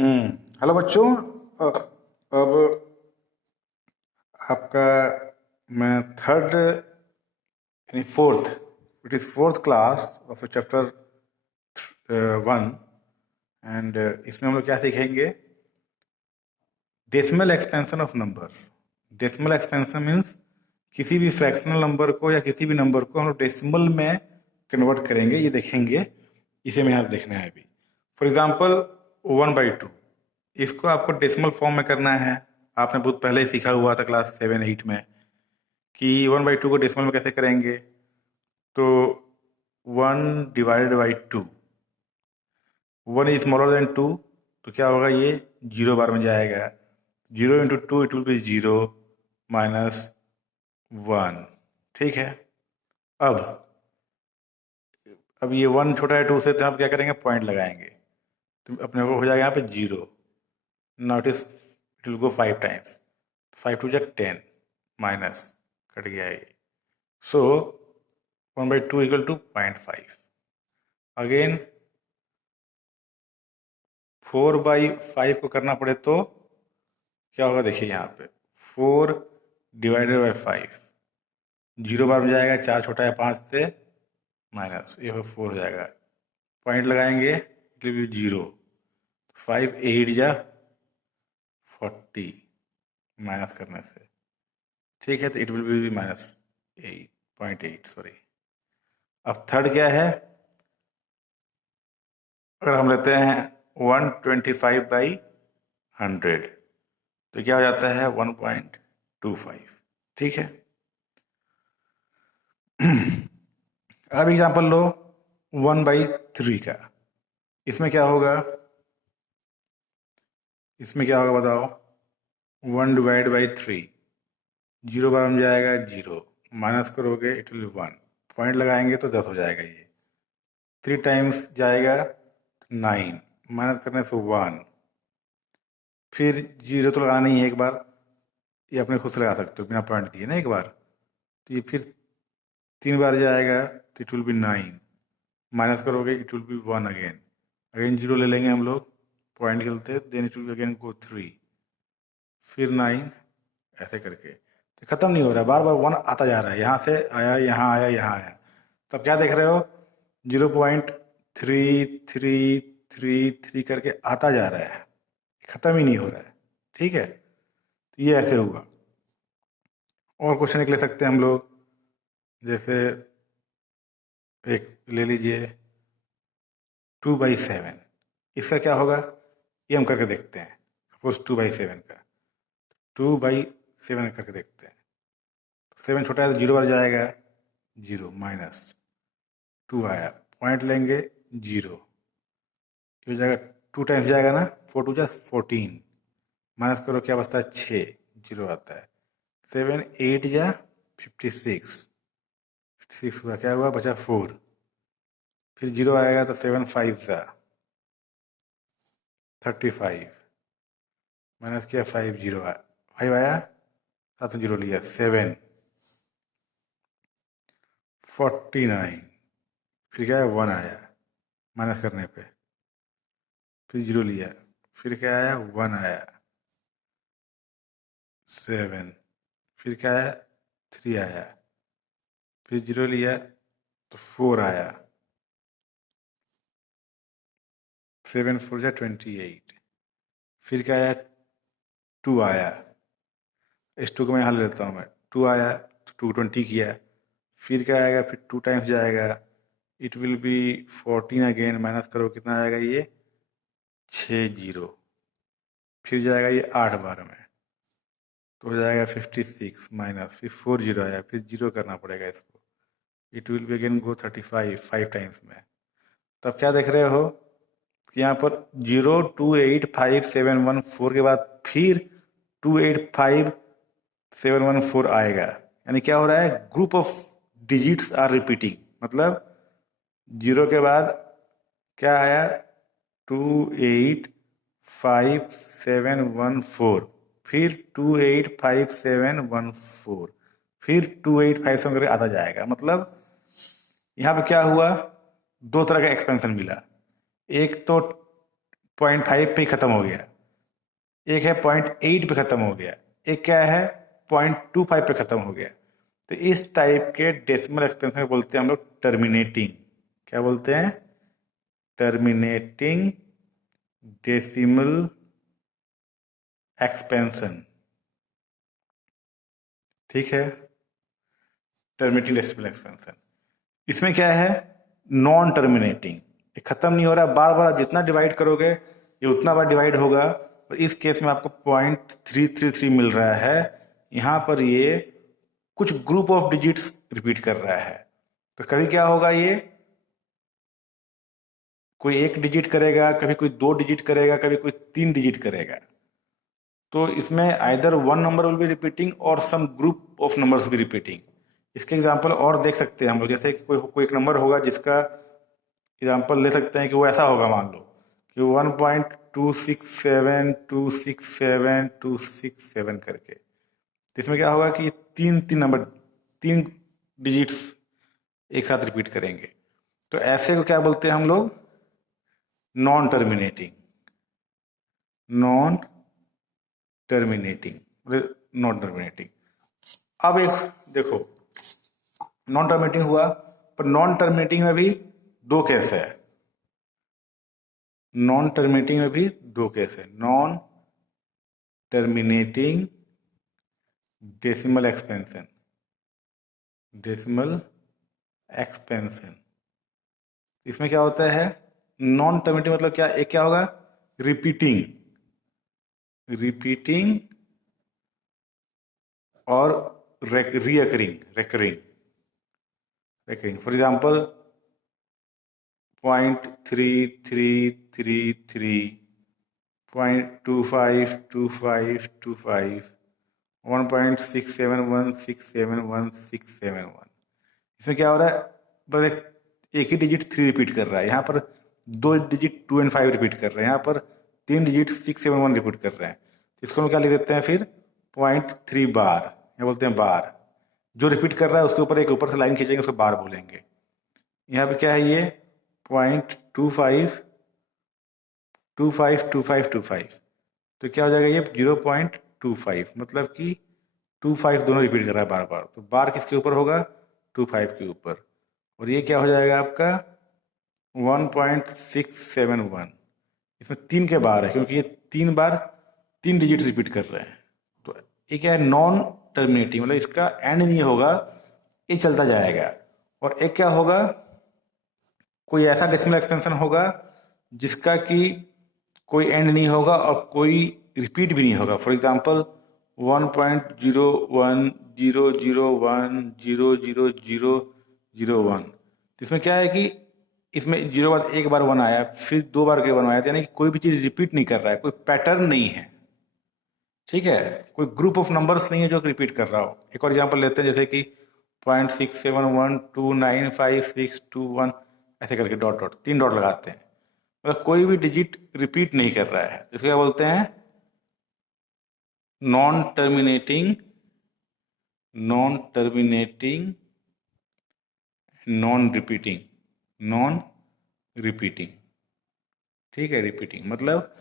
Hello बच्चों। अब आपका मैं थर्ड यानी fourth, it is fourth class of chapter 1 and इसमें हम लोग क्या सीखेंगे? Decimal expansion of numbers. Decimal expansion means किसी भी फ्रैक्शनल नंबर को या किसी भी नंबर को हम लोग डेसिमल में कन्वर्ट करेंगे, ये देखेंगे। इसे में यहाँ देखना है अभी। फॉर एग्जाम्पल 1/2, इसको आपको डेसिमल फॉर्म में करना है। आपने बहुत पहले ही सीखा हुआ था क्लास 7-8 में कि 1/2 को डेसिमल में कैसे करेंगे। तो 1/2, 1 इज स्मॉलर देन 2, तो क्या होगा, ये 0 बार में जाएगा। 0 × 2 इट विल बी 0 - 1। ठीक है। अब अब ये 1 छोटा है 2 से, तो हम क्या करेंगे, पॉइंट लगाएंगे, तो अपने को हो जाएगा यहाँ पे 0। Now it will go 5 times. 5 × 2 = 10 minus cut गया ये। सो 1/2 = 0.5। अगेन 4/5 को करना पड़े तो क्या होगा, देखिए यहाँ पे 4/5, 0 बार में जाएगा, 4 छोटा है 5 से, माइनस ये 4 हो जाएगा। पॉइंट लगाएंगे, इट विल बी 0। 5 8 जा 40 माइनस करने से। ठीक है, तो इट विल बी -8.8, सॉरी। अब थर्ड क्या है, अगर हम लेते हैं 125/100, तो क्या हो जाता है 1.25। ठीक है। अब एग्जाम्पल लो 1/3 का। इसमें क्या होगा, बताओ। 1/3, 0 बार में जाएगा 0, माइनस करोगे इट विल 1, पॉइंट लगाएंगे तो 10 हो जाएगा ये। 3 टाइम्स जाएगा 9, माइनस करने से 1, फिर 0 तो लगाना ही है एक बार, ये अपने खुद से लगा सकते हो बिना पॉइंट दिए ना एक बार। तो ये फिर 3 बार जाएगा तो इट विल बी 9, माइनस करोगे इट विल बी 1 अगेन 0 ले लेंगे हम लोग, पॉइंट खेलते, then it will again go 3, फिर 9, ऐसे करके। तो ख़त्म नहीं हो रहा है, बार बार 1 आता जा रहा है, यहाँ से आया, यहाँ आया, यहाँ आया। तो अब क्या देख रहे हो, 0.3333 करके आता जा रहा है, ख़त्म ही नहीं हो रहा है। ठीक है, तो ये ऐसे हुआ। और क्वेश्चन निकले सकते हैं हम लोग, जैसे एक ले लीजिए 2/7, इसका क्या होगा, ये हम करके देखते हैं। सपोज 2/7 का, 2/7 करके देखते हैं। 7 छोटा है तो 0 बार जाएगा, 0 माइनस 2 आया, पॉइंट लेंगे 0, हो जाएगा 2 टाइम्स जाएगा ना, 4 × 2 = 14, माइनस करो क्या बचता है 6, 0 आता है। 7 8 × 56, 56 हुआ, क्या हुआ, बचा 4, फिर 0 आएगा तो 7 5 सा 35, माइनस किया 5, 0 आया, 5 आया, साथ में 0 लिया, 7 49, फिर क्या है 1 आया, माइनस करने पे, फिर 0 लिया, फिर क्या आया 1 आया, 7, फिर क्या आया 3 आया, फिर 0 लिया तो 4 आया, 7 4 = 28, फिर क्या आया 2 आया, इस 2 को मैं यहाँ ले लेता हूँ मैं, 2 आया तो 2 20 किया, फिर क्या आएगा, फिर 2 टाइम्स जाएगा, it will B 14 again, minus करो कितना आएगा ये 6 0, फिर जाएगा ये 8 बार में, तो हो जाएगा 56 माइनस, फिर 4 0 आया, फिर 0 करना पड़ेगा इसको, it will be again go 35 5 times में। तो अब क्या देख रहे हो कि यहाँ पर 0 2 8 5 7 1 4 के बाद फिर 2 8 5 7 1 4 आएगा, यानी क्या हो रहा है, group of digits are repeating. मतलब 0 के बाद क्या आया 2 8 5 7 1 4, फिर 2 8 5 7 1 4, फिर 2 8 5 7 करके आता जाएगा। मतलब यहाँ पे क्या हुआ, दो तरह का एक्सपेंशन मिला। एक तो 0.5 पे ख़त्म हो गया, एक है 0.8 पे ख़त्म हो गया, एक क्या है 0.25 पे ख़त्म हो गया। तो इस टाइप के डेसिमल एक्सपेंशन बोलते हैं हम लोग टर्मिनेटिंग। क्या बोलते हैं? Terminating decimal expansion. ठीक है, टर्मिनेटिंग डेसिमल एक्सपेंशन। इसमें क्या है? नॉन टर्मिनेटिंग, ये खत्म नहीं हो रहा, बार बार जितना डिवाइड करोगे ये उतना बार डिवाइड होगा। और इस केस में आपको 0.333 मिल रहा है। यहाँ पर ये कुछ ग्रुप ऑफ डिजिट्स रिपीट कर रहा है। तो कभी क्या होगा, ये कोई एक डिजिट करेगा, कभी कोई 2 डिजिट करेगा, कभी कोई 3 डिजिट करेगा। तो इसमें either one number will be repeating और सम ग्रुप ऑफ नंबर्स भी रिपीटिंग। इसके एग्जांपल और देख सकते हैं हम लोग, जैसे कि कोई एक नंबर होगा जिसका एग्जांपल ले सकते हैं कि वो ऐसा होगा, मान लो कि 1.267267267 करके। तो इसमें क्या होगा कि ये तीन तीन नंबर, 3 डिजिट्स एक साथ रिपीट करेंगे। तो ऐसे को क्या बोलते हैं हम लोग? Non terminating. Non terminating, non terminating. अब एक देखो, नॉन टर्मिनेटिंग हुआ, पर नॉन टर्मिनेटिंग में भी 2 केस है। नॉन टर्मिनेटिंग में भी 2 केस है। Non terminating decimal expansion. Decimal expansion, इसमें क्या होता है? नॉन टर्मिनेटिंग मतलब क्या? एक क्या होगा? रिपीटिंग, रिपीटिंग और recurring, recurring, recurring. For example 0.3333, 0.252525, 1.6716711671। इसमें क्या हो रहा है? बस एक ही डिजिट 3 रिपीट कर रहा है, यहाँ पर 2 डिजिट 2 और 5 रिपीट कर रहे हैं, यहाँ पर 3 डिजिट 671 रिपीट कर रहे हैं। इसको हम क्या लिख देते हैं फिर? 0.3 बार, या बोलते हैं बार। जो रिपीट कर रहा है उसके ऊपर एक ऊपर से लाइन खींचेंगे, उसको बार बोलेंगे। यहाँ पे क्या है? ये 0.252525, तो क्या हो जाएगा? ये 0.25, मतलब कि 25 दोनों रिपीट कर रहा है बार बार। तो बार किसके ऊपर होगा? 25 के ऊपर। और ये क्या हो जाएगा आपका? 1.671। इसमें 3 के बार है, क्योंकि ये 3 बार 3 डिजिट रिपीट कर रहे हैं। तो ये क्या है? नॉन टर्मिनेटिंग, मतलब इसका एंड नहीं होगा, ये चलता जाएगा। और एक क्या होगा? कोई ऐसा डेसिमल एक्सपेंशन होगा जिसका कि कोई एंड नहीं होगा और कोई रिपीट भी नहीं होगा। For example 1.01001000001। तो इसमें क्या है कि इसमें 0 बाद एक बार 1 आया, फिर 2 बार के 1 आया, यानी कि कोई भी चीज़ रिपीट नहीं कर रहा है, कोई पैटर्न नहीं है। ठीक है, कोई ग्रुप ऑफ नंबर्स नहीं है जो रिपीट कर रहा हो। एक और एग्जांपल लेते हैं, जैसे कि 0.6712956621, ऐसे करके डॉट डॉट 3 डॉट लगाते हैं, मतलब कोई भी डिजिट रिपीट नहीं कर रहा है। इसको क्या बोलते हैं? Non terminating, non terminating, non repeating, non repeating. ठीक है, रिपीटिंग मतलब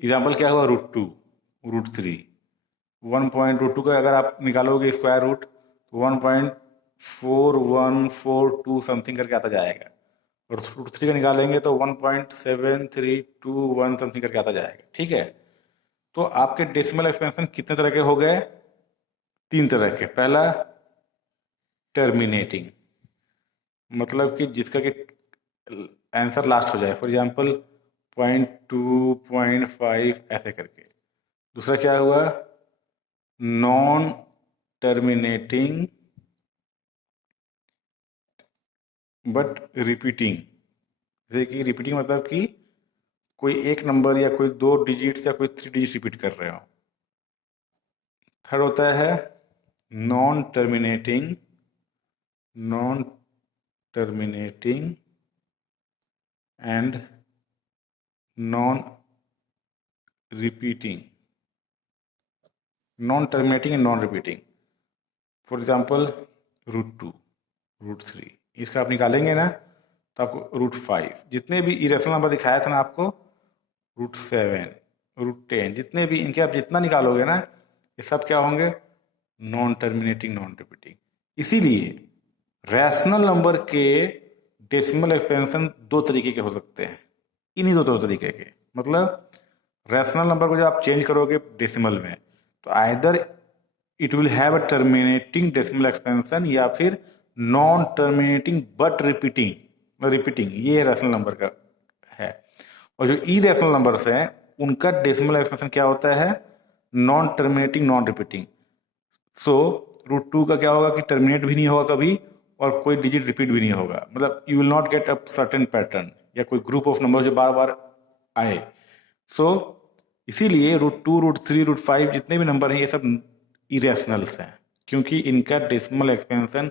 एग्जाम्पल क्या हुआ? √2, √3। 1.√2 का अगर आप निकालोगे स्क्वायर रूट, तो 1.4142 समथिंग करके आता जाएगा। और √3 का निकालेंगे तो 1.7321 समथिंग करके आता जाएगा। ठीक है, तो आपके डेसिमल एक्सपेंशन कितने तरह के हो गए? 3 तरह के। पहला टर्मिनेटिंग, मतलब कि जिसका कि आंसर लास्ट हो जाए, फॉर एग्जाम्पल 0.2, 0.5 ऐसे करके। दूसरा क्या हुआ? नॉन टर्मिनेटिंग बट रिपीटिंग, जैसे कि रिपीटिंग मतलब कि कोई एक नंबर या कोई 2 डिजिट्स या कोई 3 डिजिट रिपीट कर रहे हो। थर्ड होता है non terminating, non terminating and non repeating, non terminating and non repeating. For example √2, √3, इसका आप निकालेंगे ना तो आपको √5, जितने भी इरेशनल नंबर दिखाया था ना आपको, √7, √10, जितने भी इनके आप जितना निकालोगे ना, ये सब क्या होंगे? Non terminating, non repeating. इसीलिए रैशनल नंबर के डेसिमल एक्सपेंशन दो तरीके के हो सकते हैं, इन्हीं दो तरीके के। मतलब रैशनल नंबर को जब आप चेंज करोगे डेसिमल में, तो either it will have a terminating decimal expansion या फिर नॉन टर्मिनेटिंग बट रिपीटिंग, ये रैशनल नंबर का है। और जो इरेशनल नंबर्स हैं उनका डेसिमल एक्सपेंशन क्या होता है? Non terminating, non repeating. So √2 का क्या होगा कि टर्मिनेट भी नहीं होगा कभी और कोई डिजिट रिपीट भी नहीं होगा। मतलब you will not get a certain pattern या कोई ग्रुप ऑफ नंबर जो बार बार आए। सो इसीलिए √2, √3, √5 जितने भी नंबर हैं ये सब इरेशनल्स हैं, क्योंकि इनका decimal expansion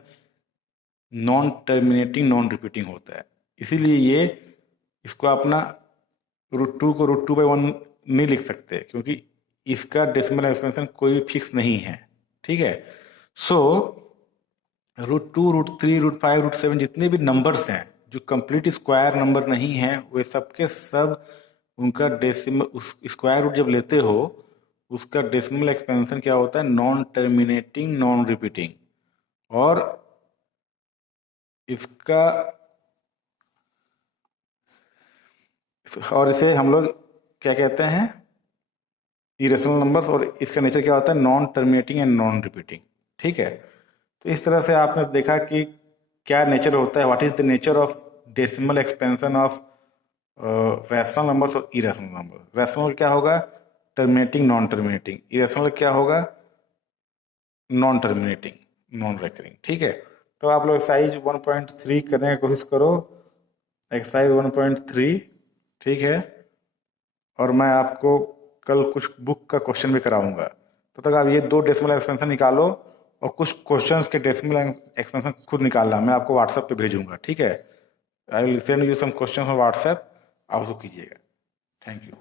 non terminating, non repeating होता है। इसीलिए ये इसको अपना √2 को √2/1 नहीं लिख सकते, क्योंकि इसका डेसिमल एक्सपेंशन कोई फिक्स नहीं है। ठीक है। सो √2, √3, √5, √7 जितने भी नंबर्स हैं जो कंप्लीट स्क्वायर नंबर नहीं है, वे सबके सब उनका डेसिमल, उस स्क्वायर रूट जब लेते हो उसका डेसिमल एक्सपेंशन क्या होता है? Non terminating, non repeating. और इसका और इसे हम लोग क्या कहते हैं? Irrational numbers. और इसका नेचर क्या होता है? Non terminating and non repeating. ठीक है। तो इस तरह से आपने देखा कि क्या नेचर होता है, what is the nature of decimal expansion of rational numbers और इरेशनल नंबर। रैशनल क्या होगा? Terminating, non terminating. इरेशनल क्या होगा? Non terminating, non recurring. ठीक है। तो आप लोग एक्सरसाइज 1.3 करने की कोशिश करो, एक्सरसाइज 1.3। ठीक है। और मैं आपको कल कुछ बुक का क्वेश्चन भी कराऊंगा। तो तक आप ये दो डेसिमल एक्सपेंशन निकालो और कुछ क्वेश्चंस के डेसिमल एक्सपेंशन खुद निकालना, मैं आपको व्हाट्सएप पे भेजूंगा। ठीक है। I will send you some question on WhatsApp, आप उसको कीजिएगा। Thank you.